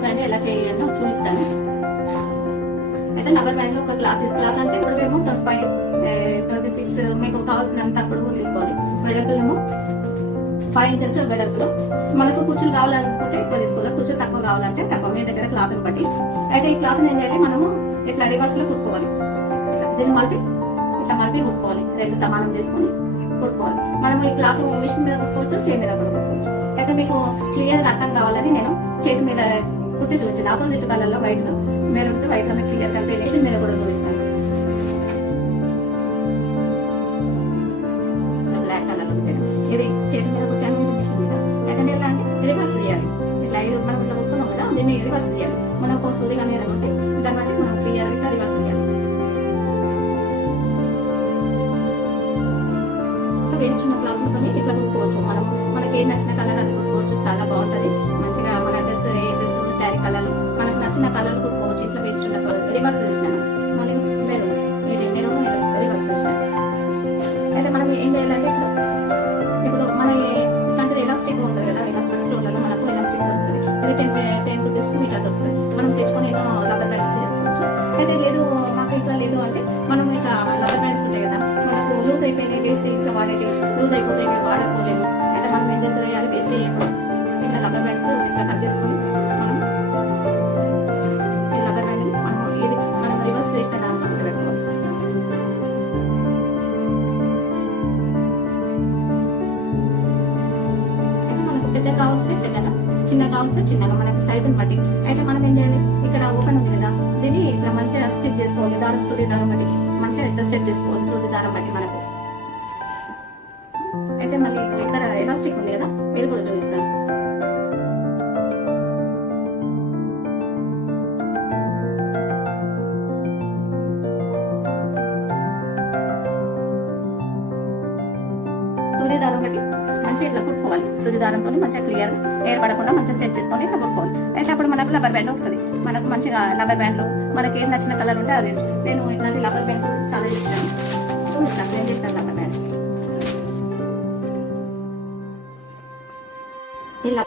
Rubber band ఎలా చేయాలో చూపిస్తాను. అయితే రబ్బర్ బ్యాండ్ లో ఒక క్లాత్ అంటే పొడవేమో 25, 26 మీకు కావాల్సినంత పొడవు తీసుకోవాలి. వెడల్పులేమో 5 ఇంచెస్ వెడల్పులో. మనకు కుర్చీలు కావాలనుకుంటే ఎక్కువ తీసుకోవాలి, కుర్చీలు తక్కువ కావాలంటే తక్కువ, మీ దగ్గర క్లాత్ బట్టి. అయితే ఈ క్లాత్ ఏం చేయాలి, మనము ఇట్లా రివర్స్ లో కుట్టుకోవాలి. దీన్ని ఇట్లా మలిపి కుట్టుకోవాలి, రెండు సమానం చేసుకుని కుట్టుకోవాలి. మనము ఈ క్లాత్ మిషన్ మీద కుట్టుకోవచ్చు, చేతి మీద కూడా కుట్టుకోవచ్చు. అయితే మీకు క్లియర్ అర్థం కావాలని నేను చేతి మీద కుట్టి చూపించాను. ఆపోజిట్ కలర్ లో వైట్ లో మెరూన్ వైట్ లో మీకు క్లియర్ గా మిషన్ మీద కూడా చూపిస్తాను. బ్లాక్ కలర్ ఉంటాయి, ఇది చేతి మీద కుట్టాను, ఇది మిషన్ మీద. అయితే ఎలా అంటే రివర్స్ చేయాలి. ఇట్లా ఇది మనం ఇట్లా కుట్టుకున్నాం కదా, దీన్ని రివర్స్ చేయాలి. మనకు సూది కానీ ఏదైనా ఉంటే దాన్ని బట్టి మనం క్లియర్ గా రివర్స్ చేయాలి. వేస్ట్ ఉన్న క్లాత్లతో ఇట్లా కుట్టుకోవచ్చు. మనకి ఏ నచ్చిన కలర్ అది కుట్టుకోవచ్చు, చాలా బాగుంటది. మంచిగా మన డ్రెస్ ఏ డ్రెస్ శారీ కలర్ మనకు నచ్చిన కలర్ కుట్టుకోవచ్చు. ఇట్లా వేస్ట్ ఉన్న రివర్స్ చేసినాను. మళ్ళీ మెరూన్, ఇది మెరూన్ రివర్స్ చేసినాను. అయితే మనం ఏం చేయాలంటే ఇప్పుడు మన ఇట్లాంటిది ఎలాస్టిక్ ఉంటుంది కదా, ఎలాస్టిక్ స్టోర్లలో మనకు ఎలాస్టిక్ దొరుకుతుంది. ఇది 10 రూపీస్ ఇట్లా దొరుకుతుంది. మనం తెచ్చుకొని ఏదో రబ్బర్ బ్యాండ్స్ చేసుకోవచ్చు. అయితే లేదు మాకు ఇట్లా లేదు అంటే మనం ఇట్లా రబ్బర్ బ్యాండ్స్ ఉంటాయి కదా, మనకు లూజ్ అయిపోయినాయి, వేస్ట్ ఇట్లా వాడేటి లూజ్ అయిపోతాయి, వాడకపోలేదు. అయితే మనం ఏం చేసి వేయాలి, వేస్ట్ చేయకుండా ఇట్లా రబ్బర్ బ్యాండ్స్ ఇట్లా కట్ చేసుకుని మనం ఈ రబ్బర్ బ్యాండ్ మనం రివర్స్ చేసిన దాంట్లో పెట్టుకోవాలి. అయితే మనకు పెద్ద కావాల్సిన పెద్దగా, చిన్న కావాల్సిన చిన్నగా, మనకు సైజుని బట్టి. అయితే మనం ఏం చేయాలి, ఇక్కడ ఓపెన్ ఉంది కదా, దీన్ని ఇట్లా మంచిగా స్టిచ్ చేసుకోవాలి. దారం సూది దారం బట్టి మంచిగా ఇట్లా సెట్ చేసుకోవాలి, సూది దారం బట్టి మనకు. అయితే మళ్ళీ ఇక్కడ ఎలాస్టిక్ ఉంది కదా, ఇది కూడా చూపిస్తాను. సూది దారం బట్టి మంచిగా ఇట్లా కుట్టుకోవాలి. సూది దారంతో మంచిగా క్లియర్ ఏర్పడకుండా మంచిగా సెట్ చేసుకొని ఇట్లా కుట్టుకోవాలి. అయితే అప్పుడు మనకు రబ్బర్ బ్యాండ్ వస్తుంది. మనకు మంచిగా రబ్బర్ బ్యాండ్లు మనకి ఏం నచ్చిన కలర్ ఉంటే అది. నేను ఇట్లాంటి రబ్బర్ బ్యాండ్ చాలా చేస్తాను, చూపిస్తాను. నేను చేస్తాను రబ్బర్ బ్యాండ్స్ ఇలా